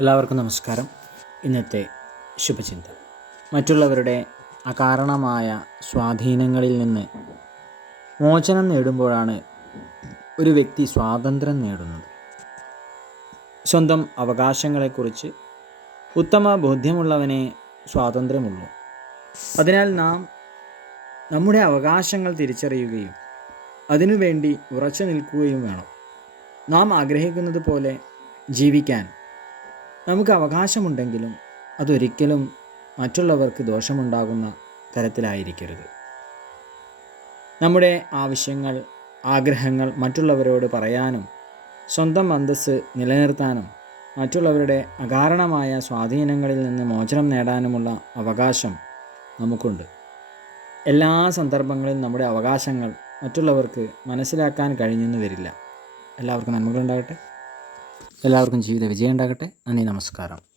എല്ലാവർക്കും നമസ്കാരം. ഇന്നത്തെ ശുഭചിന്ത മറ്റുള്ളവരുടെ അകാരണമായ സ്വാധീനങ്ങളിൽ നിന്ന് മോചനം നേടുമ്പോഴാണ് ഒരു വ്യക്തി സ്വാതന്ത്ര്യം നേടുന്നത്. സ്വന്തം അവകാശങ്ങളെക്കുറിച്ച് ഉത്തമ ബോധ്യമുള്ളവനെ സ്വാതന്ത്ര്യമുള്ളൂ. അതിനാൽ നാം നമ്മുടെ അവകാശങ്ങൾ തിരിച്ചറിയുകയും അതിനുവേണ്ടി ഉറച്ചു നിൽക്കുകയും വേണം. നാം ആഗ്രഹിക്കുന്നത് പോലെ ജീവിക്കാൻ നമുക്ക് അവകാശമുണ്ടെങ്കിലും അതൊരിക്കലും മറ്റുള്ളവർക്ക് ദോഷമുണ്ടാകുന്ന തരത്തിലായിരിക്കരുത്. നമ്മുടെ ആവശ്യങ്ങൾ ആഗ്രഹങ്ങൾ മറ്റുള്ളവരോട് പറയാനും സ്വന്തം അന്തസ്സ് നിലനിർത്താനും മറ്റുള്ളവരുടെ അകാരണമായ സ്വാധീനങ്ങളിൽ നിന്ന് മോചനം നേടാനുമുള്ള അവകാശം നമുക്കുണ്ട്. എല്ലാ സന്ദർഭങ്ങളിലും നമ്മുടെ അവകാശങ്ങൾ മറ്റുള്ളവർക്ക് മനസ്സിലാക്കാൻ കഴിഞ്ഞെന്ന് വരില്ല. എല്ലാവർക്കും നന്മകളുണ്ടാകട്ടെ. എല്ലാവർക്കും ജീവിത വിജയം ഉണ്ടാകട്ടെ നന്ദി നമസ്കാരം.